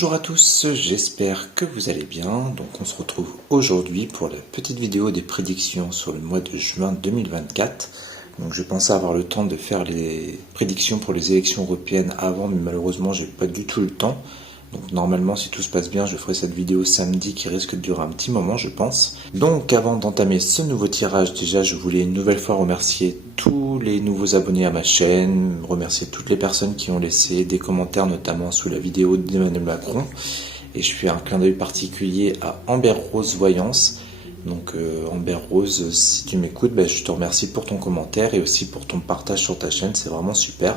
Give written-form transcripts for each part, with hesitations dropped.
Bonjour à tous, j'espère que vous allez bien. Donc on se retrouve aujourd'hui pour la petite vidéo des prédictions sur le mois de juin 2024. Donc je pensais avoir le temps de faire les prédictions pour les élections européennes avant, mais malheureusement j'ai pas du tout le temps. Donc normalement, si tout se passe bien, je ferai cette vidéo samedi qui risque de durer un petit moment, je pense. Donc avant d'entamer ce nouveau tirage, déjà je voulais une nouvelle fois remercier tous les nouveaux abonnés à ma chaîne, remercier toutes les personnes qui ont laissé des commentaires, notamment sous la vidéo d'Emmanuel Macron. Et je fais un clin d'œil particulier à Amber Rose Voyance. Donc Amber Rose, si tu m'écoutes, je te remercie pour ton commentaire et aussi pour ton partage sur ta chaîne, c'est vraiment super.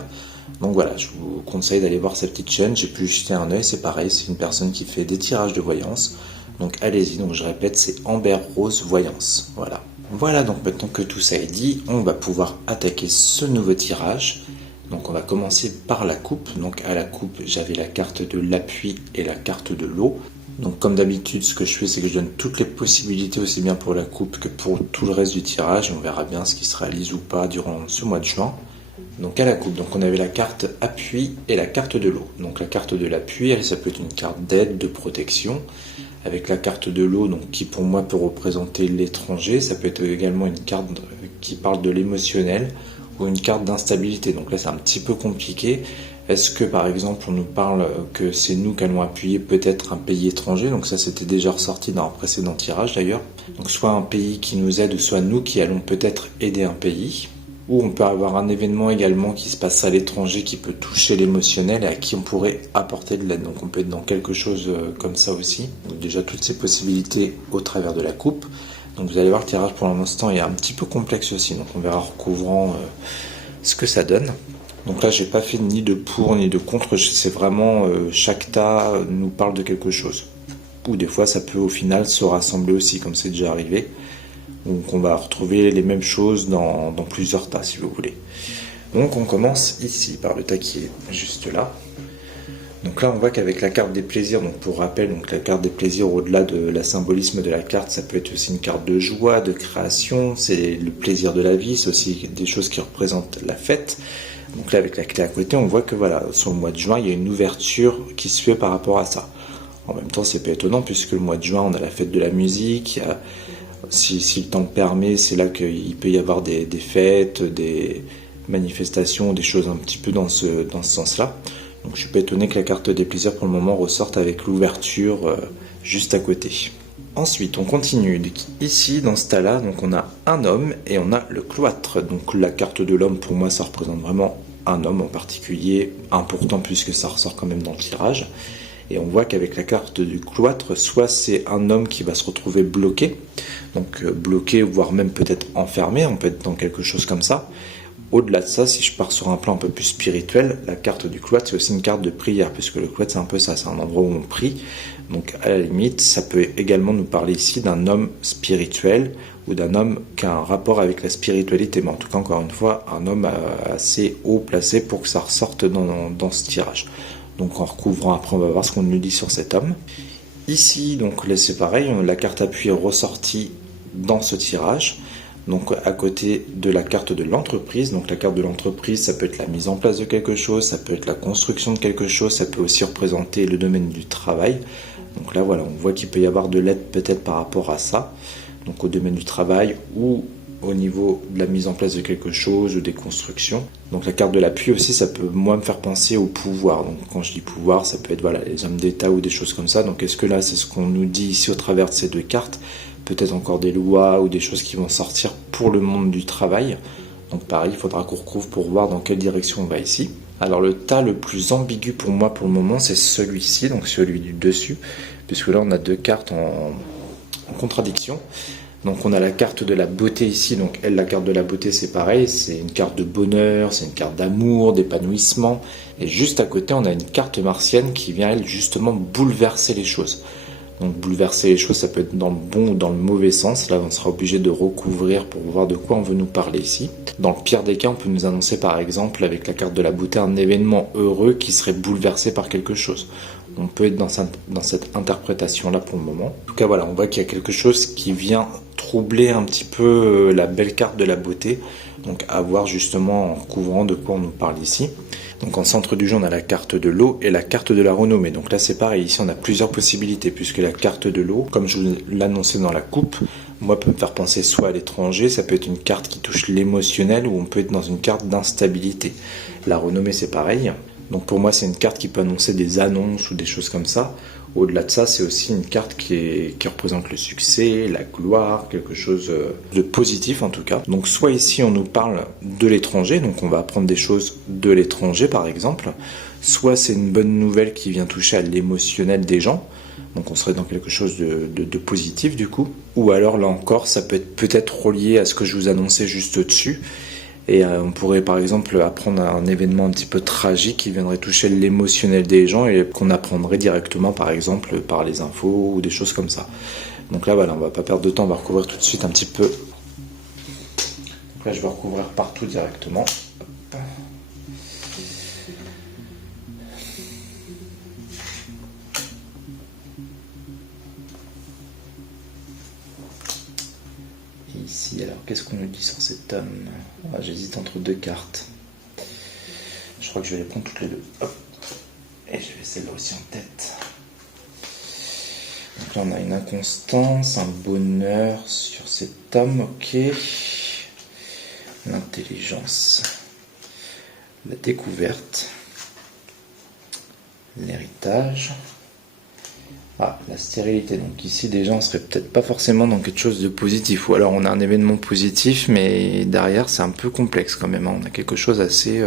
Donc voilà, je vous conseille d'aller voir sa petite chaîne, j'ai pu jeter un œil, c'est pareil, c'est une personne qui fait des tirages de voyance. Donc allez-y, donc je répète, c'est Amber Rose Voyance, voilà. Voilà, donc maintenant que tout ça est dit, on va pouvoir attaquer ce nouveau tirage. Donc on va commencer par la coupe. Donc à la coupe, j'avais la carte de l'appui et la carte de l'eau. Donc comme d'habitude, ce que je fais, c'est que je donne toutes les possibilités aussi bien pour la coupe que pour tout le reste du tirage. On verra bien ce qui se réalise ou pas durant ce mois de juin. Donc à la coupe, donc on avait la carte appui et la carte de l'eau. Donc la carte de l'appui, elle, ça peut être une carte d'aide, de protection. Avec la carte de l'eau, donc qui pour moi peut représenter l'étranger. Ça peut être également une carte qui parle de l'émotionnel ou une carte d'instabilité. Donc là, c'est un petit peu compliqué. Est-ce que par exemple, on nous parle que c'est nous qui allons appuyer peut-être un pays étranger? Donc ça, c'était déjà ressorti dans un précédent tirage d'ailleurs. Donc soit un pays qui nous aide, ou soit nous qui allons peut-être aider un pays. Ou on peut avoir un événement également qui se passe à l'étranger qui peut toucher l'émotionnel et à qui on pourrait apporter de l'aide. Donc on peut être dans quelque chose comme ça aussi. Donc déjà toutes ces possibilités au travers de la coupe. Donc vous allez voir, le tirage pour l'instant est un petit peu complexe aussi. Donc on verra en recouvrant ce que ça donne. Donc là j'ai pas fait ni de pour ni de contre. C'est vraiment chaque tas nous parle de quelque chose. Ou des fois ça peut au final se rassembler aussi, comme c'est déjà arrivé. Donc on va retrouver les mêmes choses dans plusieurs tas si vous voulez. Donc on commence ici par le tas qui est juste là. Donc là on voit qu'avec la carte des plaisirs, donc pour rappel, donc la carte des plaisirs au-delà de la symbolisme de la carte, ça peut être aussi une carte de joie, de création, c'est le plaisir de la vie, c'est aussi des choses qui représentent la fête. Donc là avec la clé à côté, on voit que voilà, sur le mois de juin, il y a une ouverture qui se fait par rapport à ça. En même temps c'est pas étonnant puisque le mois de juin on a la fête de la musique, si le temps le permet, c'est là qu'il peut y avoir des fêtes, des manifestations, des choses un petit peu dans ce sens-là. Donc je suis pas étonné que la carte des plaisirs pour le moment ressorte avec l'ouverture juste à côté. Ensuite, on continue. Ici, dans ce tas-là, donc on a un homme et on a le cloître. Donc la carte de l'homme, pour moi, ça représente vraiment un homme en particulier, important puisque ça ressort quand même dans le tirage. Et on voit qu'avec la carte du cloître, soit c'est un homme qui va se retrouver bloqué, donc bloqué, voire même peut-être enfermé, on peut être dans quelque chose comme ça. Au-delà de ça, si je pars sur un plan un peu plus spirituel, la carte du cloître, c'est aussi une carte de prière, puisque le cloître, c'est un peu ça, c'est un endroit où on prie. Donc à la limite, ça peut également nous parler ici d'un homme spirituel, ou d'un homme qui a un rapport avec la spiritualité, mais en tout cas, encore une fois, un homme assez haut placé pour que ça ressorte dans ce tirage. Donc en recouvrant, après on va voir ce qu'on nous dit sur cet homme. Ici, donc là c'est pareil, la carte appui est ressortie dans ce tirage. Donc à côté de la carte de l'entreprise. Donc la carte de l'entreprise, ça peut être la mise en place de quelque chose, ça peut être la construction de quelque chose, ça peut aussi représenter le domaine du travail. Donc là voilà, on voit qu'il peut y avoir de l'aide peut-être par rapport à ça. Donc au domaine du travail ou au niveau de la mise en place de quelque chose ou des constructions. Donc la carte de l'appui aussi, ça peut moi me faire penser au pouvoir. Donc quand je dis pouvoir, ça peut être voilà, les hommes d'État ou des choses comme ça. Donc est-ce que là, c'est ce qu'on nous dit ici au travers de ces deux cartes? Peut-être encore des lois ou des choses qui vont sortir pour le monde du travail. Donc pareil, il faudra qu'on recouvre pour voir dans quelle direction on va ici. Alors le tas le plus ambigu pour moi pour le moment, c'est celui-ci, donc celui du dessus, puisque là on a deux cartes en contradiction. Donc on a la carte de la beauté ici, donc elle, la carte de la beauté c'est pareil, c'est une carte de bonheur, c'est une carte d'amour, d'épanouissement. Et juste à côté on a une carte martienne qui vient elle justement bouleverser les choses. Donc bouleverser les choses, ça peut être dans le bon ou dans le mauvais sens. Là on sera obligé de recouvrir pour voir de quoi on veut nous parler ici. Dans le pire des cas, on peut nous annoncer par exemple avec la carte de la beauté un événement heureux qui serait bouleversé par quelque chose. On peut être dans cette interprétation-là pour le moment. En tout cas, voilà, on voit qu'il y a quelque chose qui vient troubler un petit peu la belle carte de la beauté. Donc, à voir justement en couvrant de quoi on nous parle ici. Donc en centre du jeu, on a la carte de l'eau et la carte de la renommée. Donc là, c'est pareil. Ici, on a plusieurs possibilités puisque la carte de l'eau, comme je vous l'annonçais dans la coupe, moi, peut me faire penser soit à l'étranger, ça peut être une carte qui touche l'émotionnel ou on peut être dans une carte d'instabilité. La renommée, c'est pareil. Donc pour moi, c'est une carte qui peut annoncer des annonces ou des choses comme ça. Au-delà de ça, c'est aussi une carte qui représente le succès, la gloire, quelque chose de positif en tout cas. Donc soit ici, on nous parle de l'étranger, donc on va apprendre des choses de l'étranger par exemple. Soit c'est une bonne nouvelle qui vient toucher à l'émotionnel des gens. Donc on serait dans quelque chose de positif du coup. Ou alors là encore, ça peut être peut-être relié à ce que je vous annonçais juste au-dessus. Et on pourrait par exemple apprendre un événement un petit peu tragique qui viendrait toucher l'émotionnel des gens et qu'on apprendrait directement par exemple par les infos ou des choses comme ça. Donc là voilà, on va pas perdre de temps, on va recouvrir tout de suite un petit peu. Donc là je vais recouvrir partout directement. Hop. Ici, alors qu'est-ce qu'on nous dit sur cet homme? J'hésite entre deux cartes. Je crois que je vais les prendre toutes les deux. Hop. Et je vais celle-là aussi en tête. Donc là, on a une inconstance, un bonheur sur cet homme, ok. L'intelligence, la découverte, l'héritage. La stérilité. Donc ici déjà on serait peut-être pas forcément dans quelque chose de positif. Ou alors on a un événement positif mais derrière c'est un peu complexe quand même. On a quelque chose assez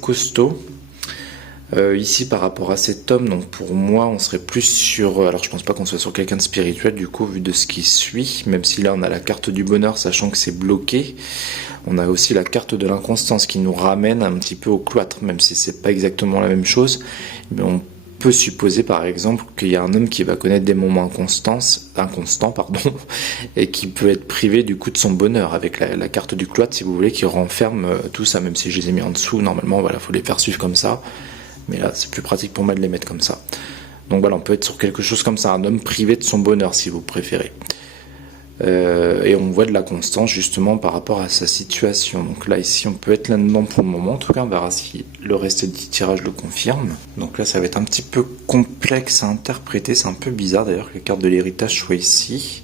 costaud. Ici par rapport à cet homme, donc pour moi on serait plus sur... Alors je pense pas qu'on soit sur quelqu'un de spirituel du coup vu de ce qui suit. Même si là on a la carte du bonheur sachant que c'est bloqué. On a aussi la carte de l'inconstance qui nous ramène un petit peu au cloître. Même si c'est pas exactement la même chose. Mais on peut supposer par exemple qu'il y a un homme qui va connaître des moments inconstants et qui peut être privé du coup de son bonheur avec la carte du cloître si vous voulez qui renferme tout ça, même si je les ai mis en dessous normalement voilà, faut les faire suivre comme ça mais là c'est plus pratique pour moi de les mettre comme ça. Donc voilà, on peut être sur quelque chose comme ça, un homme privé de son bonheur si vous préférez. Et on voit de la constance justement par rapport à sa situation. Donc là ici on peut être là-dedans pour le moment. En tout cas on verra si le reste du tirage le confirme. Donc là ça va être un petit peu complexe à interpréter. C'est un peu bizarre d'ailleurs que la carte de l'héritage soit ici.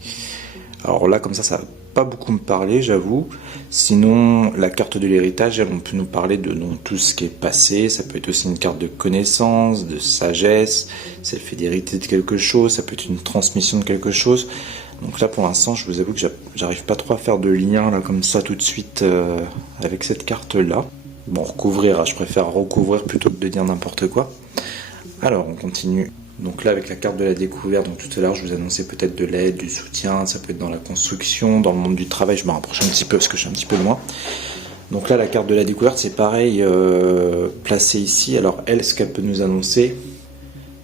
Alors là comme ça va pas beaucoup me parler j'avoue. Sinon la carte de l'héritage on peut nous parler de tout ce qui est passé. Ça peut être aussi une carte de connaissance, de sagesse. C'est le fait d'hériter de quelque chose. Ça peut être une transmission de quelque chose. Donc là pour l'instant je vous avoue que j'arrive pas trop à faire de lien là comme ça tout de suite avec cette carte là. Bon recouvrir, je préfère recouvrir plutôt que de dire n'importe quoi. Alors on continue. Donc là avec la carte de la découverte, donc tout à l'heure je vous annonçais peut-être de l'aide, du soutien, ça peut être dans la construction, dans le monde du travail, je me rapproche un petit peu parce que je suis un petit peu loin. Donc là la carte de la découverte c'est pareil placée ici. Alors elle, ce qu'elle peut nous annoncer,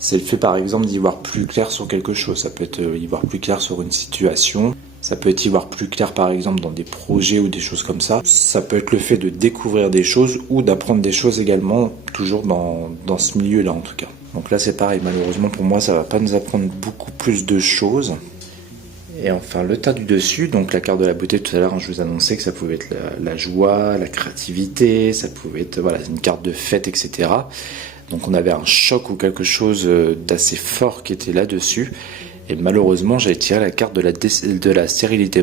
c'est le fait par exemple d'y voir plus clair sur quelque chose. Ça peut être y voir plus clair sur une situation. Ça peut être y voir plus clair par exemple dans des projets ou des choses comme ça. Ça peut être le fait de découvrir des choses ou d'apprendre des choses également, toujours dans ce milieu-là en tout cas. Donc là c'est pareil, malheureusement pour moi ça va pas nous apprendre beaucoup plus de choses. Et enfin le tas du dessus, donc la carte de la beauté tout à l'heure, je vous annonçais que ça pouvait être la joie, la créativité, ça pouvait être voilà, une carte de fête, etc. Donc on avait un choc ou quelque chose d'assez fort qui était là-dessus. Et malheureusement, j'avais tiré la carte de la stérilité.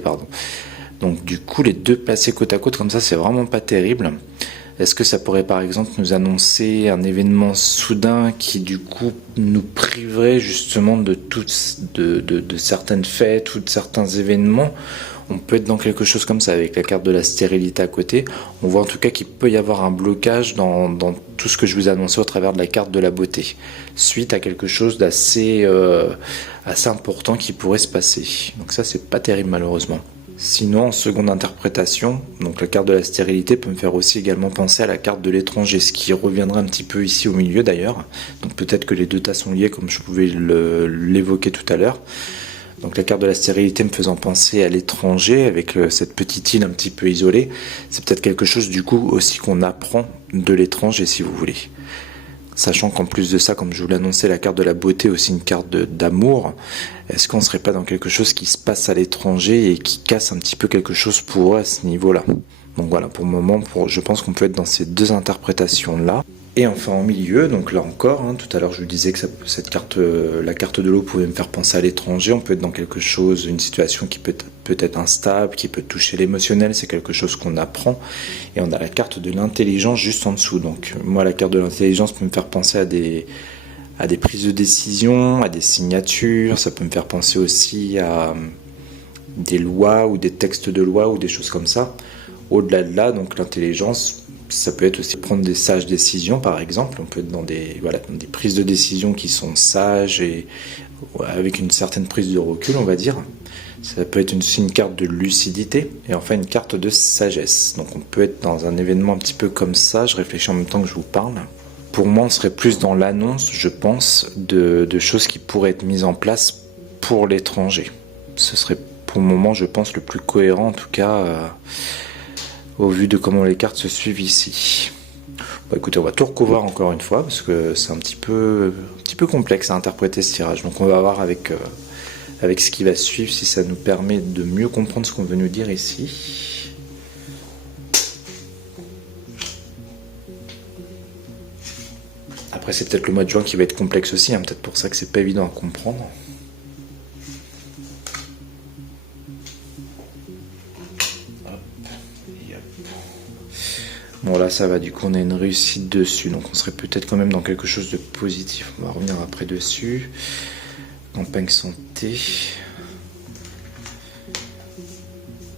Donc du coup, les deux placés côte à côte comme ça, c'est vraiment pas terrible. Est-ce que ça pourrait par exemple nous annoncer un événement soudain qui du coup nous priverait justement de certaines fêtes ou de certains événements? On peut être dans quelque chose comme ça avec la carte de la stérilité à côté. On voit en tout cas qu'il peut y avoir un blocage dans tout ce que je vous ai annoncé au travers de la carte de la beauté, suite à quelque chose d'assez assez important qui pourrait se passer. Donc ça c'est pas terrible malheureusement. Sinon en seconde interprétation, donc la carte de la stérilité peut me faire aussi également penser à la carte de l'étranger, ce qui reviendra un petit peu ici au milieu d'ailleurs. Donc peut-être que les deux tas sont liés comme je pouvais l'évoquer tout à l'heure. Donc la carte de la stérilité me faisant penser à l'étranger avec cette petite île un petit peu isolée, c'est peut-être quelque chose du coup aussi qu'on apprend de l'étranger si vous voulez. Sachant qu'en plus de ça, comme je vous l'annonçais, la carte de la beauté est aussi une carte d'amour. Est-ce qu'on ne serait pas dans quelque chose qui se passe à l'étranger et qui casse un petit peu quelque chose pour eux à ce niveau-là? Donc voilà, pour le moment, je pense qu'on peut être dans ces deux interprétations-là. Et enfin en milieu, donc là encore, tout à l'heure je vous disais que cette carte, la carte de l'eau pouvait me faire penser à l'étranger. On peut être dans quelque chose, une situation qui peut être instable, qui peut toucher l'émotionnel, c'est quelque chose qu'on apprend. Et on a la carte de l'intelligence juste en dessous. Donc moi la carte de l'intelligence peut me faire penser à des prises de décision, à des signatures, ça peut me faire penser aussi à des lois ou des textes de loi ou des choses comme ça. Au-delà de là, donc l'intelligence, ça peut être aussi prendre des sages décisions, par exemple. On peut être dans des prises de décision qui sont sages et avec une certaine prise de recul, on va dire. Ça peut être une carte de lucidité et enfin une carte de sagesse. Donc on peut être dans un événement un petit peu comme ça. Je réfléchis en même temps que je vous parle. Pour moi, on serait plus dans l'annonce, je pense, de choses qui pourraient être mises en place pour l'étranger. Ce serait pour le moment, je pense, le plus cohérent, en tout cas, au vu de comment les cartes se suivent ici. Bon, écoutez, on va tout recouvrir encore une fois, parce que c'est un petit peu complexe à interpréter ce tirage. Donc on va voir avec ce qui va suivre, si ça nous permet de mieux comprendre ce qu'on veut nous dire ici. Après, c'est peut-être le mois de juin qui va être complexe aussi, peut-être pour ça que c'est pas évident à comprendre. Bon là ça va, du coup on a une réussite dessus, donc on serait peut-être quand même dans quelque chose de positif. On va revenir après dessus. Campagne santé.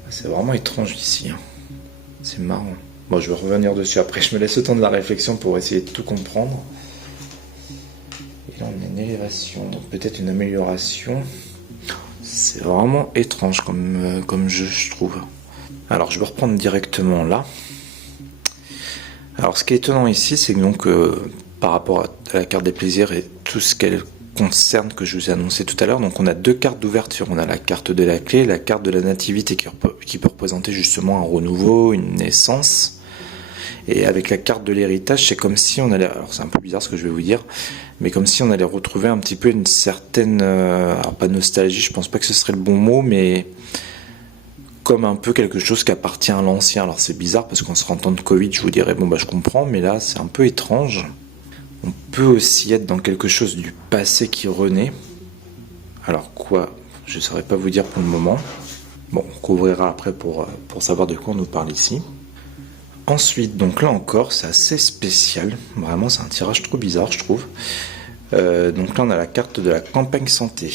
C'est vraiment étrange ici. C'est marrant. Bon, je vais revenir dessus après, je me laisse le temps de la réflexion pour essayer de tout comprendre. Et là on a une élévation, donc peut-être une amélioration. C'est vraiment étrange comme jeu, je trouve. Alors je vais reprendre directement là. Alors ce qui est étonnant ici, c'est que donc par rapport à la carte des plaisirs et tout ce qu'elle concerne que je vous ai annoncé tout à l'heure, donc on a deux cartes d'ouverture. On a la carte de la clé et la carte de la nativité qui peut représenter justement un renouveau, une naissance. Et avec la carte de l'héritage, c'est comme si on allait, alors c'est un peu bizarre ce que je vais vous dire, mais comme si on allait retrouver un petit peu une certaine, alors pas nostalgie, je pense pas que ce serait le bon mot, mais comme un peu quelque chose qui appartient à l'ancien. Alors c'est bizarre parce qu'on sera en temps de Covid, je vous dirais bon bah je comprends, mais là c'est un peu étrange. On peut aussi être dans quelque chose du passé qui renaît. Alors quoi, je ne saurais pas vous dire pour le moment. Bon, on couvrira après pour savoir de quoi on nous parle ici. Ensuite, donc là encore, c'est assez spécial. Vraiment, c'est un tirage trop bizarre, je trouve. Donc là, on a la carte de la campagne santé.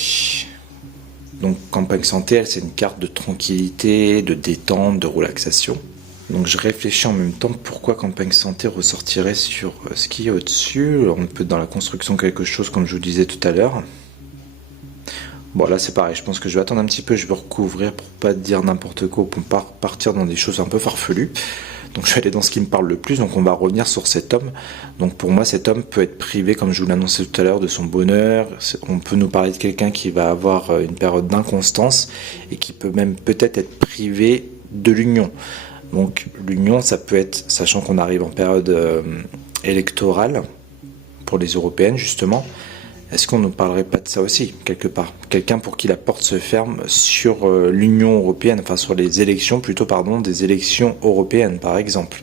Donc campagne santé, elle c'est une carte de tranquillité, de détente, de relaxation. Donc je réfléchis en même temps pourquoi campagne santé ressortirait sur ce qui est au-dessus. On peut être dans la construction quelque chose comme je vous disais tout à l'heure. Bon là c'est pareil, je pense que je vais attendre un petit peu, je vais recouvrir pour pas dire n'importe quoi, pour pas partir dans des choses un peu farfelues. Donc je vais aller dans ce qui me parle le plus, donc on va revenir sur cet homme. Donc pour moi cet homme peut être privé, comme je vous l'annonçais tout à l'heure, de son bonheur. On peut nous parler de quelqu'un qui va avoir une période d'inconstance et qui peut même peut-être être privé de l'union. Donc l'union ça peut être, sachant qu'on arrive en période électorale pour les européennes justement, est-ce qu'on ne parlerait pas de ça aussi, quelque part? Quelqu'un pour qui la porte se ferme sur l'Union européenne, enfin sur les élections, plutôt, pardon, des élections européennes, par exemple.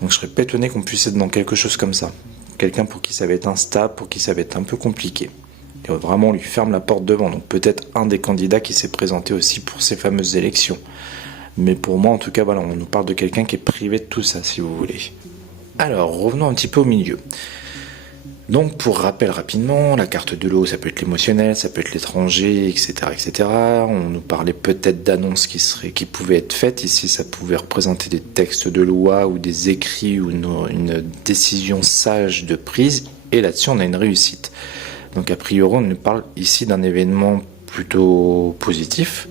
Donc je serais pas étonné qu'on puisse être dans quelque chose comme ça. Quelqu'un pour qui ça va être instable, pour qui ça va être un peu compliqué. Et vraiment, on lui ferme la porte devant. Donc peut-être un des candidats qui s'est présenté aussi pour ces fameuses élections. Mais pour moi, en tout cas, voilà, on nous parle de quelqu'un qui est privé de tout ça, si vous voulez. Alors, revenons un petit peu au milieu. Donc pour rappel rapidement, la carte de l'eau, ça peut être l'émotionnel, ça peut être l'étranger, etc., etc. On nous parlait peut-être d'annonces qui pouvaient être faites. Ici, ça pouvait représenter des textes de loi ou des écrits ou une décision sage de prise. Et là-dessus, on a une réussite. Donc a priori, on nous parle ici d'un événement plutôt positif,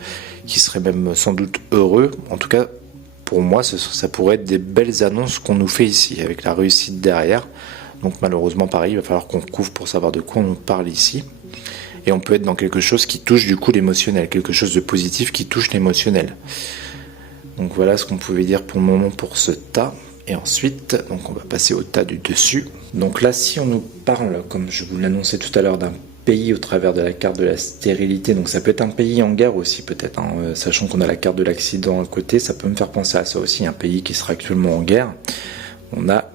qui serait même sans doute heureux. En tout cas, pour moi, ça pourrait être des belles annonces qu'on nous fait ici, avec la réussite derrière. Donc malheureusement pareil, il va falloir qu'on couvre pour savoir de quoi on nous parle ici. Et on peut être dans quelque chose qui touche du coup l'émotionnel, quelque chose de positif qui touche l'émotionnel. Donc voilà ce qu'on pouvait dire pour le moment pour ce tas. Et ensuite, donc on va passer au tas du dessus. Donc là, si on nous parle, comme je vous l'annonçais tout à l'heure, d'un pays au travers de la carte de la stérilité. Donc ça peut être un pays en guerre aussi peut-être, hein. Sachant qu'on a la carte de l'accident à côté, ça peut me faire penser à ça aussi, un pays qui sera actuellement en guerre. On a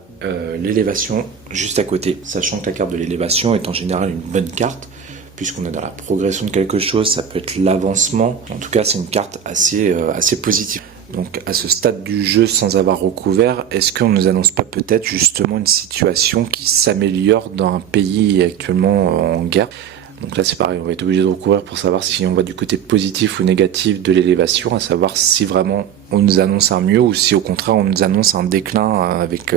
l'élévation juste à côté, sachant que la carte de l'élévation est en général une bonne carte, puisqu'on est dans la progression de quelque chose, ça peut être l'avancement. En tout cas, c'est une carte assez positive. Donc à ce stade du jeu, sans avoir recouvert, est-ce qu'on ne nous annonce pas peut-être justement une situation qui s'améliore dans un pays actuellement en guerre? Donc là c'est pareil, on va être obligé de recouvrir pour savoir si on va du côté positif ou négatif de l'élévation, à savoir si vraiment on nous annonce un mieux ou si au contraire on nous annonce un déclin avec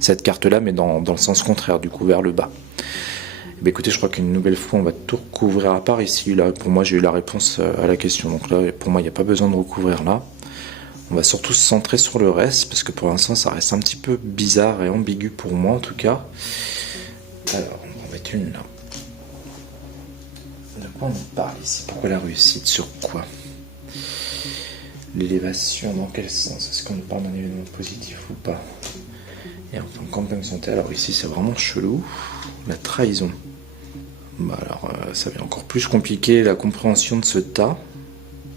cette carte-là, mais dans le sens contraire, du coup vers le bas. Et bien, écoutez, je crois qu'une nouvelle fois on va tout recouvrir à part ici. Là, pour moi j'ai eu la réponse à la question, donc là pour moi il n'y a pas besoin de recouvrir là. On va surtout se centrer sur le reste, parce que pour l'instant ça reste un petit peu bizarre et ambigu pour moi en tout cas. Alors, on va mettre une là. De quoi on parle ici? Pourquoi la réussite? Sur quoi? L'élévation, dans quel sens? Est-ce qu'on parle d'un événement positif ou pas? Et enfin, campagne santé, alors ici c'est vraiment chelou. La trahison. Bah alors, ça va encore plus compliquer la compréhension de ce tas.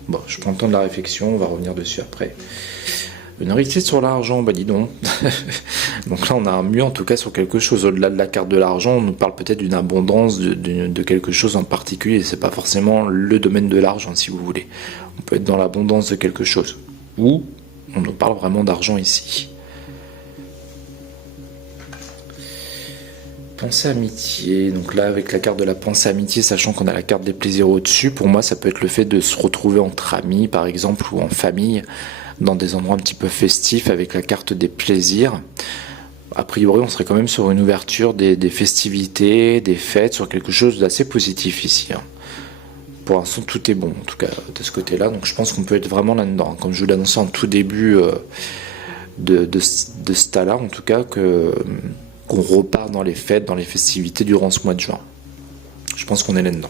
Bon, je prends le temps de la réflexion, on va revenir dessus après. Une réussite sur l'argent, bah dis donc. Donc là, on a un mieux en tout cas sur quelque chose. Au-delà de la carte de l'argent, on nous parle peut-être d'une abondance de quelque chose en particulier. C'est pas forcément le domaine de l'argent, si vous voulez. On peut être dans l'abondance de quelque chose. Ou on nous parle vraiment d'argent ici. Pensée amitié, donc là avec la carte de la pensée amitié, sachant qu'on a la carte des plaisirs au-dessus, pour moi ça peut être le fait de se retrouver entre amis par exemple ou en famille, dans des endroits un petit peu festifs avec la carte des plaisirs. A priori on serait quand même sur une ouverture des festivités, des fêtes, sur quelque chose d'assez positif ici, hein. Pour l'instant tout est bon en tout cas de ce côté-là, donc je pense qu'on peut être vraiment là-dedans, comme je vous l'annonçais en tout début de ce tas-là en tout cas, qu'on repart dans les fêtes, dans les festivités durant ce mois de juin. Je pense qu'on est là-dedans.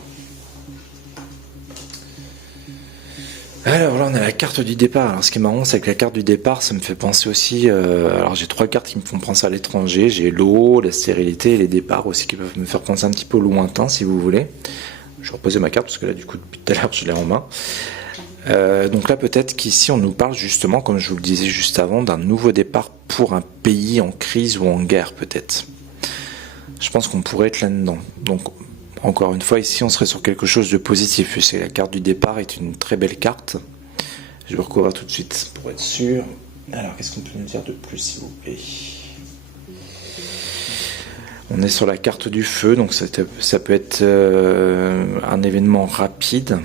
Alors là on a la carte du départ. Alors ce qui est marrant c'est que la carte du départ ça me fait penser aussi, alors j'ai trois cartes qui me font penser à l'étranger, j'ai l'eau, la stérilité et les départs aussi qui peuvent me faire penser un petit peu au lointain si vous voulez. Je vais reposer ma carte parce que là du coup depuis tout à l'heure je l'ai en main. Donc là peut-être qu'ici on nous parle justement, comme je vous le disais juste avant, d'un nouveau départ pour un pays en crise ou en guerre peut-être. Je pense qu'on pourrait être là-dedans. Donc encore une fois ici on serait sur quelque chose de positif, puisque la carte du départ est une très belle carte. Je vais recouvrir tout de suite pour être sûr. Alors qu'est-ce qu'on peut nous dire de plus s'il vous plaît? On est sur la carte du feu, donc ça peut être un événement rapide.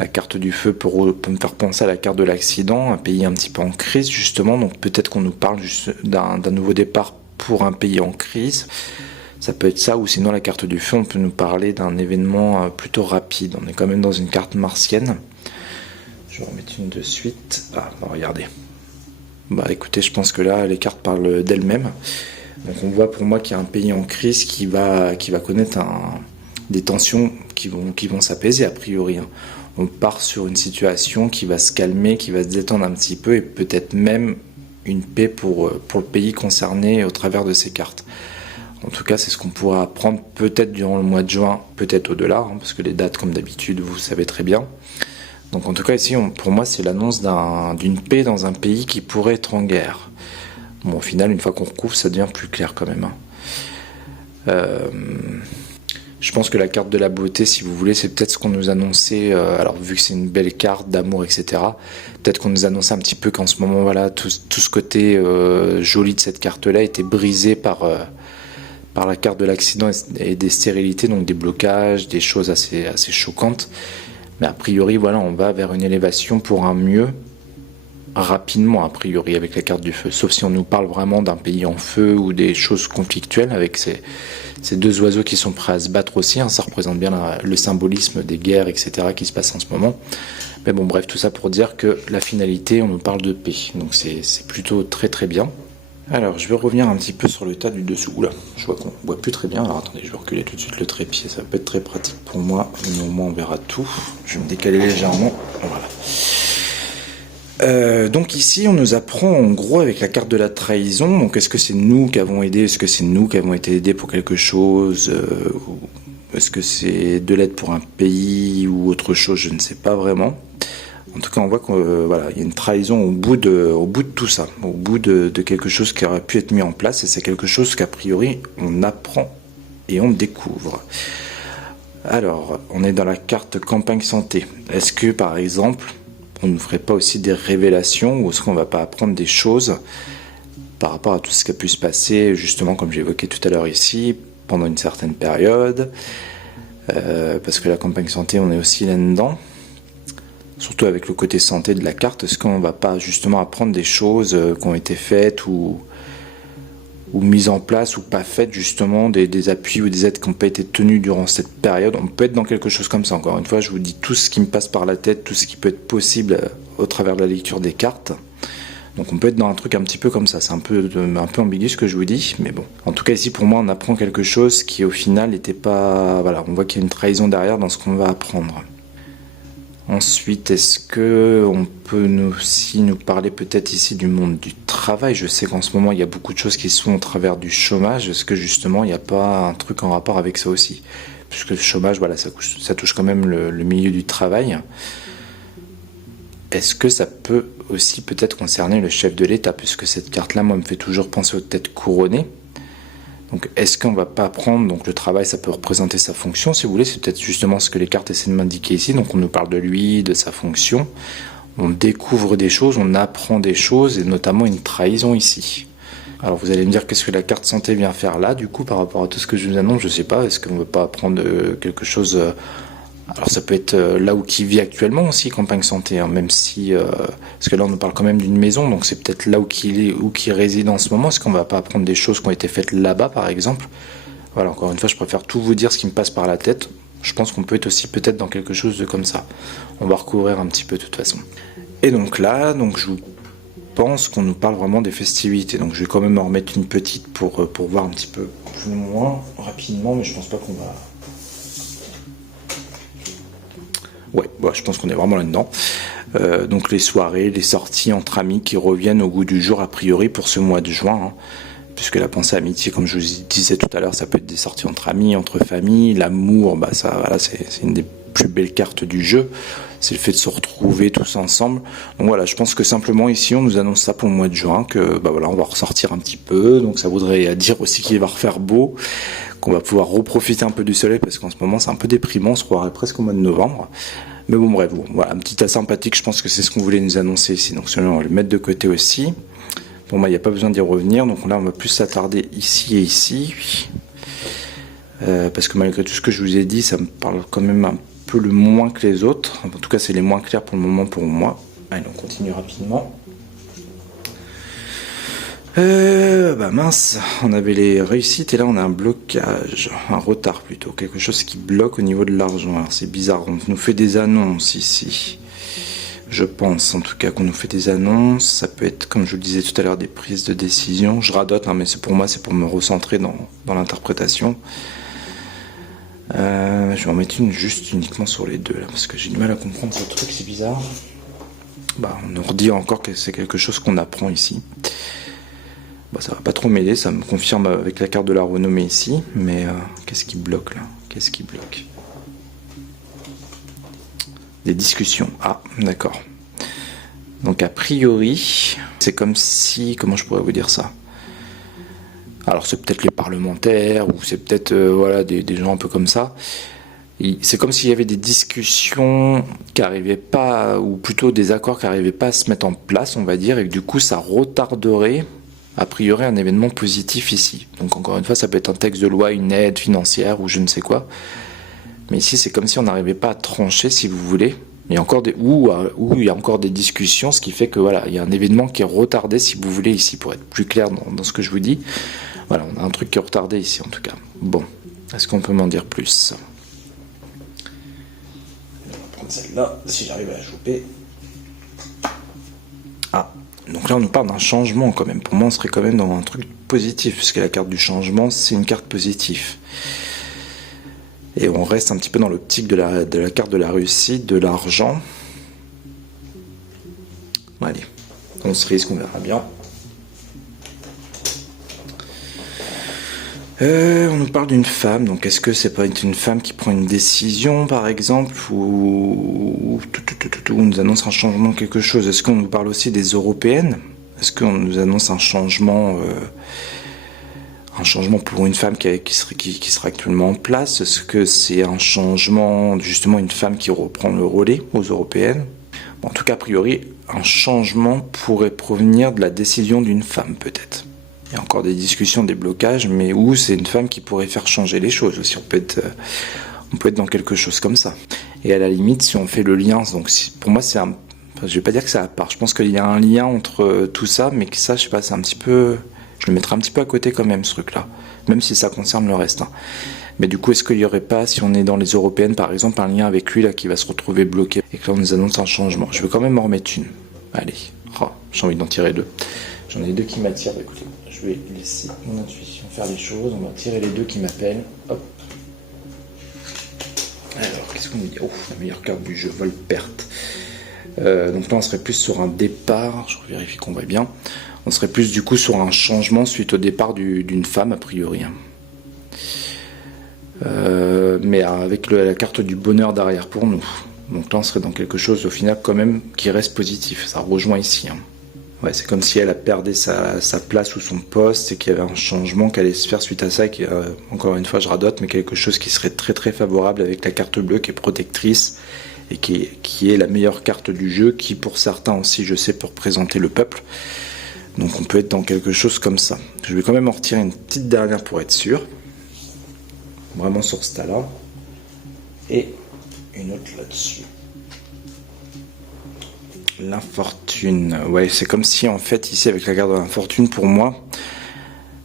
La carte du feu peut me faire penser à la carte de l'accident, un pays un petit peu en crise justement, donc peut-être qu'on nous parle d'un nouveau départ pour un pays en crise. Ça peut être ça, ou sinon la carte du feu, on peut nous parler d'un événement plutôt rapide. On est quand même dans une carte martienne. Je vais en remettre une de suite. Ah, bah regardez. Bah écoutez, je pense que là, les cartes parlent d'elles-mêmes. Donc on voit pour moi qu'il y a un pays en crise qui va connaître des tensions qui vont s'apaiser a priori, hein. On part sur une situation qui va se calmer, qui va se détendre un petit peu, et peut-être même une paix pour le pays concerné au travers de ces cartes. En tout cas, c'est ce qu'on pourra apprendre peut-être durant le mois de juin, peut-être au-delà, hein, parce que les dates, comme d'habitude, vous savez très bien. Donc en tout cas, ici, pour moi, c'est l'annonce d'une paix dans un pays qui pourrait être en guerre. Bon, au final, une fois qu'on recouvre, ça devient plus clair quand même, hein. Je pense que la carte de la beauté, si vous voulez, c'est peut-être ce qu'on nous annonçait, alors vu que c'est une belle carte d'amour, etc., peut-être qu'on nous annonçait un petit peu qu'en ce moment, voilà, tout ce côté joli de cette carte-là était brisé par la carte de l'accident et des stérilités, donc des blocages, des choses assez choquantes. Mais a priori, voilà, on va vers une élévation pour un mieux, rapidement a priori avec la carte du feu, sauf si on nous parle vraiment d'un pays en feu ou des choses conflictuelles avec ces deux oiseaux qui sont prêts à se battre aussi, hein. Ça représente bien le symbolisme des guerres, etc. qui se passent en ce moment. Mais bon, bref, tout ça pour dire que la finalité, on nous parle de paix, donc c'est plutôt très très bien. Alors je vais revenir un petit peu sur le tas du dessous. Oula, je vois qu'on voit plus très bien, alors attendez, je vais reculer tout de suite le trépied, ça peut être très pratique pour moi, mais au moins on verra tout. Je vais me décaler légèrement, voilà. Donc ici on nous apprend en gros avec la carte de la trahison, donc est-ce que c'est nous qui avons aidé, est-ce que c'est nous qui avons été aidés pour quelque chose, Est-ce que c'est de l'aide pour un pays ou autre chose? Je ne sais pas vraiment. En tout cas, on voit qu'il voilà, y a une trahison au bout de tout ça, au bout de quelque chose qui aurait pu être mis en place, et c'est quelque chose qu'a priori on apprend et on découvre. Alors, on est dans la carte campagne santé. Est-ce que par exemple, on ne ferait pas aussi des révélations, ou est-ce qu'on ne va pas apprendre des choses par rapport à tout ce qui a pu se passer, justement comme j'évoquais tout à l'heure ici, pendant une certaine période, parce que la campagne santé, on est aussi là-dedans. Surtout avec le côté santé de la carte, est-ce qu'on ne va pas justement apprendre des choses qui ont été faites ou mises en place ou pas faites, justement, des appuis ou des aides qui n'ont pas été tenues durant cette période? On peut être dans quelque chose comme ça. Encore une fois, je vous dis tout ce qui me passe par la tête, tout ce qui peut être possible au travers de la lecture des cartes. Donc on peut être dans un truc un petit peu comme ça. C'est un peu ambigu ce que je vous dis, mais bon. En tout cas ici pour moi on apprend quelque chose qui au final n'était pas... Voilà, on voit qu'il y a une trahison derrière dans ce qu'on va apprendre. Ensuite, est-ce que on peut aussi nous parler peut-être ici du monde du travail? Je sais qu'en ce moment il y a beaucoup de choses qui se font au travers du chômage. Est-ce que justement il n'y a pas un truc en rapport avec ça aussi? Puisque le chômage, voilà, ça touche quand même le milieu du travail. Est-ce que ça peut aussi peut-être concerner le chef de l'État? Puisque cette carte-là, moi, me fait toujours penser aux têtes couronnées. Donc, est-ce qu'on va pas apprendre? Donc, le travail, ça peut représenter sa fonction, si vous voulez. C'est peut-être justement ce que les cartes essaient de m'indiquer ici. Donc, on nous parle de lui, de sa fonction. On découvre des choses, on apprend des choses, et notamment une trahison ici. Alors, vous allez me dire, qu'est-ce que la carte santé vient faire là, du coup, par rapport à tout ce que je vous annonce? Je sais pas. Est-ce qu'on ne veut pas apprendre quelque chose... Alors ça peut être là où qui vit actuellement aussi, campagne santé, hein, même si... parce que là on nous parle quand même d'une maison, donc c'est peut-être là où qui réside en ce moment. Est-ce qu'on va pas apprendre des choses qui ont été faites là-bas par exemple? Voilà, encore une fois, je préfère tout vous dire ce qui me passe par la tête. Je pense qu'on peut être aussi peut-être dans quelque chose de comme ça. On va recouvrir un petit peu de toute façon. Et donc là, je vous pense qu'on nous parle vraiment des festivités. Donc je vais quand même en remettre une petite pour voir un petit peu plus loin, rapidement, mais je pense pas qu'on va... Ouais, bah, je pense qu'on est vraiment là-dedans. Donc les soirées, les sorties entre amis qui reviennent au goût du jour a priori pour ce mois de juin. Hein, puisque la pensée amitié, comme je vous disais tout à l'heure, ça peut être des sorties entre amis, entre familles. L'amour, bah ça, voilà, c'est une des plus belles cartes du jeu. C'est le fait de se retrouver tous ensemble. Donc voilà, je pense que simplement ici on nous annonce ça pour le mois de juin, que bah voilà, on va ressortir un petit peu. Donc ça voudrait dire aussi qu'il va refaire beau, qu'on va pouvoir reprofiter un peu du soleil, parce qu'en ce moment c'est un peu déprimant, on se croirait presque au mois de novembre. Mais bon bref, bon, voilà, un petit tas sympathique, je pense que c'est ce qu'on voulait nous annoncer ici. Donc celui-là on va le mettre de côté aussi. Bon bah il n'y a pas besoin d'y revenir, donc là on va plus s'attarder ici et ici. Parce que malgré tout ce que je vous ai dit, ça me parle quand même un peu le moins que les autres. En tout cas c'est les moins clairs pour le moment pour moi. Allez, on continue rapidement. Bah mince, on avait les réussites et là on a un blocage, un retard plutôt, quelque chose qui bloque au niveau de l'argent. Alors c'est bizarre, on nous fait des annonces ici. Je pense en tout cas qu'on nous fait des annonces, ça peut être comme je vous le disais tout à l'heure des prises de décision. Je radote, hein, mais c'est pour moi, c'est pour me recentrer dans l'interprétation. Je vais en mettre une juste uniquement sur les deux là, parce que j'ai du mal à comprendre ce truc, c'est bizarre. Bah on nous redit encore que c'est quelque chose qu'on apprend ici. Bah, ça va pas trop m'aider, ça me confirme avec la carte de la renommée ici, mais qu'est-ce qui bloque là? Qu'est-ce qui bloque? Des discussions. Ah, d'accord. Donc a priori, c'est comme si... Comment je pourrais vous dire ça? Alors c'est peut-être les parlementaires, ou c'est peut-être voilà, des gens un peu comme ça. C'est comme s'il y avait des discussions qui n'arrivaient pas, ou plutôt des accords qui n'arrivaient pas à se mettre en place, on va dire, et que du coup ça retarderait a priori un événement positif ici. Donc encore une fois, ça peut être un texte de loi, une aide financière ou je ne sais quoi. Mais ici, c'est comme si on n'arrivait pas à trancher, si vous voulez. Il y a encore où il y a encore des discussions, ce qui fait que voilà, il y a un événement qui est retardé, si vous voulez, ici, pour être plus clair dans ce que je vous dis. Voilà, on a un truc qui est retardé ici, en tout cas. Bon, est-ce qu'on peut m'en dire plus? On va prendre celle-là, si j'arrive à la choper. Ah, donc là on nous parle d'un changement quand même. Pour moi on serait quand même dans un truc positif, puisque la carte du changement c'est une carte positive. Et on reste un petit peu dans l'optique de la carte de la réussite, de l'argent. Allez, on se risque, on verra bien. On nous parle d'une femme, donc est-ce que c'est pas une femme qui prend une décision par exemple, ou on nous annonce un changement de quelque chose? Est-ce qu'on nous parle aussi des européennes? Est-ce qu'on nous annonce un changement pour une femme qui sera actuellement en place? Est-ce que c'est un changement, justement une femme qui reprend le relais aux européennes? Bon, en tout cas, a priori, un changement pourrait provenir de la décision d'une femme peut-être. Il y a encore des discussions, des blocages, mais où c'est une femme qui pourrait faire changer les choses aussi. On peut être dans quelque chose comme ça. Et à la limite, si on fait le lien, donc pour moi c'est un... Enfin, je vais pas dire que c'est à part. Je pense qu'il y a un lien entre tout ça, mais que ça, je sais pas, c'est un petit peu... Je le mettrai un petit peu à côté quand même, ce truc-là. Même si ça concerne le reste. Hein. Mais du coup, est-ce qu'il n'y aurait pas, si on est dans les européennes, par exemple, un lien avec lui là qui va se retrouver bloqué et que là on nous annonce un changement? Je vais quand même en remettre une. Allez. Oh, j'ai envie d'en tirer deux. J'en ai deux qui m'attirent. Écoutez, je vais laisser mon intuition faire les choses. On va tirer les deux qui m'appellent. Hop. Alors, qu'est-ce qu'on nous dit? Oh, la meilleure carte du jeu, vol perte. Donc là, on serait plus sur un départ. Je vérifie qu'on voit bien. On serait plus du coup sur un changement suite au départ d'une femme, a priori. Mais avec la carte du bonheur derrière pour nous. Donc là, on serait dans quelque chose au final quand même qui reste positif. Ça rejoint ici. Hein. Ouais, c'est comme si elle a perdu sa place ou son poste et qu'il y avait un changement qui allait se faire suite à ça. Qui, encore une fois, je radote, mais quelque chose qui serait très très favorable avec la carte bleue qui est protectrice et qui est la meilleure carte du jeu, qui pour certains aussi, je sais, peut représenter le peuple. Donc on peut être dans quelque chose comme ça. Je vais quand même en retirer une petite dernière pour être sûr. Vraiment sur ce tas-là. Et une autre là-dessus. L'infortune. Ouais, c'est comme si en fait ici avec la carte de l'infortune, pour moi,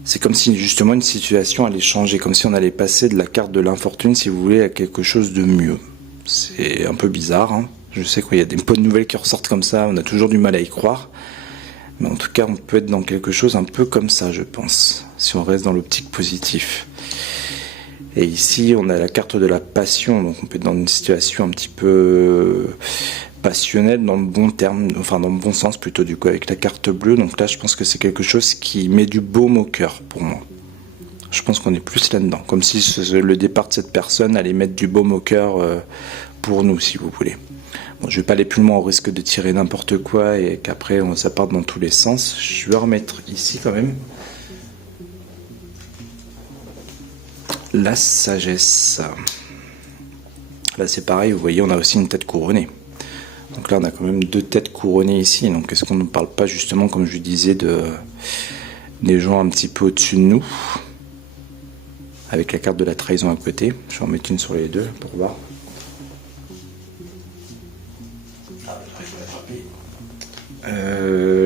c'est comme si justement une situation allait changer. Comme si on allait passer de la carte de l'infortune, si vous voulez, à quelque chose de mieux. C'est un peu bizarre. Hein. Je sais qu'il y a des bonnes nouvelles qui ressortent comme ça. On a toujours du mal à y croire. Mais en tout cas, on peut être dans quelque chose un peu comme ça, je pense, si on reste dans l'optique positive. Et ici, on a la carte de la passion, donc on peut être dans une situation un petit peu passionnelle dans le bon terme, enfin dans le bon sens plutôt du coup, avec la carte bleue. Donc là, je pense que c'est quelque chose qui met du baume au cœur pour moi. Je pense qu'on est plus là-dedans, comme si le départ de cette personne allait mettre du baume au cœur pour nous, si vous voulez. Bon, je vais pas aller plus loin au risque de tirer n'importe quoi et qu'après ça parte dans tous les sens. Je vais remettre ici quand même la sagesse. Là c'est pareil, vous voyez, on a aussi une tête couronnée. Donc là on a quand même deux têtes couronnées ici. Donc est-ce qu'on ne parle pas justement, comme je disais, des gens un petit peu au-dessus de nous, avec la carte de la trahison à côté? Je vais en mettre une sur les deux pour voir.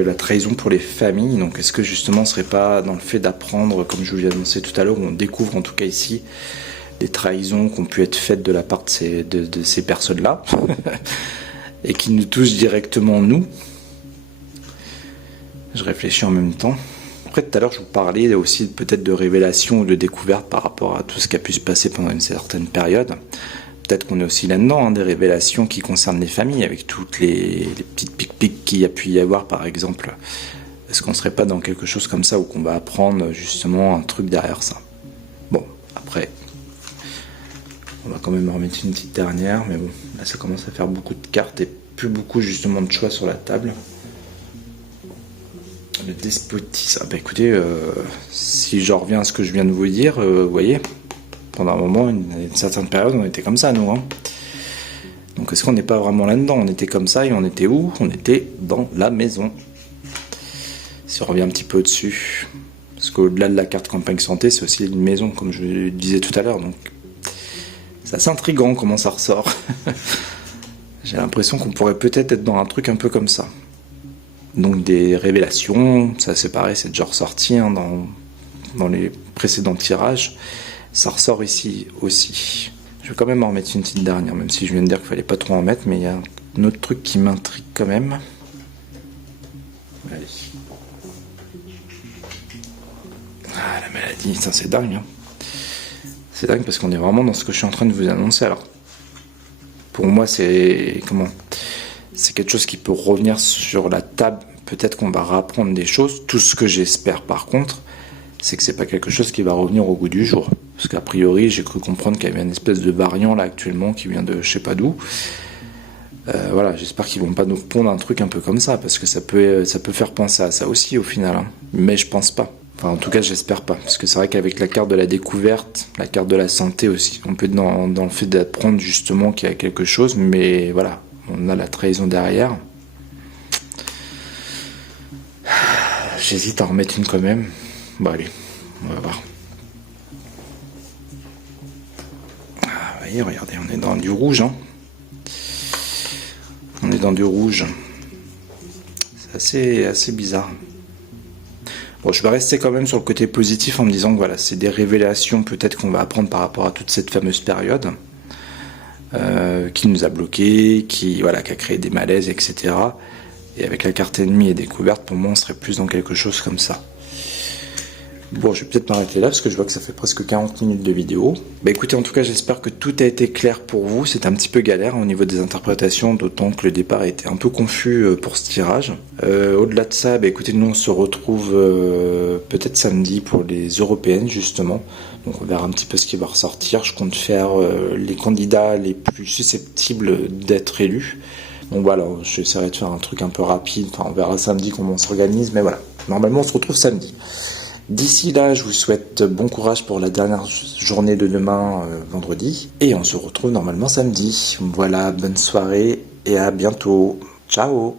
La trahison pour les familles, donc est-ce que justement on serait pas dans le fait d'apprendre, comme je vous l'ai annoncé tout à l'heure, où on découvre en tout cas ici des trahisons qui ont pu être faites de la part de ces personnes-là et qui nous touchent directement nous. Je réfléchis en même temps. Après tout à l'heure je vous parlais aussi peut-être de révélation ou de découverte par rapport à tout ce qui a pu se passer pendant une certaine période. Peut-être qu'on est aussi là-dedans, hein, des révélations qui concernent les familles, avec toutes les petites pics-pics qu'il y a pu y avoir, par exemple. Est-ce qu'on ne serait pas dans quelque chose comme ça, où qu'on va apprendre justement un truc derrière ça? Bon, après, on va quand même remettre une petite dernière, mais bon, là ça commence à faire beaucoup de cartes et plus beaucoup justement de choix sur la table. Le despotisme. Ah bah écoutez, si j'en reviens à ce que je viens de vous dire, vous voyez, pendant un moment, une certaine période, on était comme ça, nous. Hein. Donc est-ce qu'on n'est pas vraiment là-dedans? On était comme ça et on était où? On était dans la maison. Si on revient un petit peu au-dessus. Parce qu'au-delà de la carte campagne santé, c'est aussi une maison, comme je le disais tout à l'heure. Donc c'est assez intriguant comment ça ressort. J'ai l'impression qu'on pourrait peut-être être dans un truc un peu comme ça. Donc des révélations, ça c'est pareil, c'est déjà ressorti hein, dans les précédents tirages. Ça ressort ici aussi. Je vais quand même en remettre une petite dernière, même si je viens de dire qu'il fallait pas trop en mettre, mais il y a un autre truc qui m'intrigue quand même. Allez. Ah, la maladie, ça c'est dingue. Hein. C'est dingue parce qu'on est vraiment dans ce que je suis en train de vous annoncer. Alors, pour moi, c'est quelque chose qui peut revenir sur la table. Peut-être qu'on va réapprendre des choses. Tout ce que j'espère, par contre, c'est que c'est pas quelque chose qui va revenir au goût du jour. Parce qu'a priori, j'ai cru comprendre qu'il y avait une espèce de variant là actuellement qui vient de je sais pas d'où. Voilà, j'espère qu'ils vont pas nous pondre un truc un peu comme ça, parce que ça peut faire penser à ça aussi au final, hein. Mais je pense pas. Enfin, en tout cas, j'espère pas, parce que c'est vrai qu'avec la carte de la découverte, la carte de la santé aussi, on peut être dans le fait d'apprendre justement qu'il y a quelque chose, mais voilà, on a la trahison derrière. J'hésite à en remettre une quand même. Bon allez, on va voir. Ah, voyez, regardez, on est dans du rouge, hein. On est dans du rouge. C'est assez bizarre. Bon, je vais rester quand même sur le côté positif en me disant que voilà, c'est des révélations peut-être qu'on va apprendre par rapport à toute cette fameuse période qui nous a bloqués, qui a créé des malaises, etc. Et avec la carte ennemie et découverte, pour moi, on serait plus dans quelque chose comme ça. Bon, je vais peut-être m'arrêter là parce que je vois que ça fait presque 40 minutes de vidéo. Bah écoutez, en tout cas, j'espère que tout a été clair pour vous. C'est un petit peu galère au niveau des interprétations, d'autant que le départ a été un peu confus pour ce tirage. Au-delà de ça, bah écoutez, nous on se retrouve peut-être samedi pour les européennes justement. Donc on verra un petit peu ce qui va ressortir. Je compte faire les candidats les plus susceptibles d'être élus. Donc voilà, j'essaierai de faire un truc un peu rapide. Enfin, on verra samedi comment on s'organise, mais voilà. Normalement, on se retrouve samedi. D'ici là, je vous souhaite bon courage pour la dernière journée de demain, vendredi. Et on se retrouve normalement samedi. Voilà, bonne soirée et à bientôt. Ciao!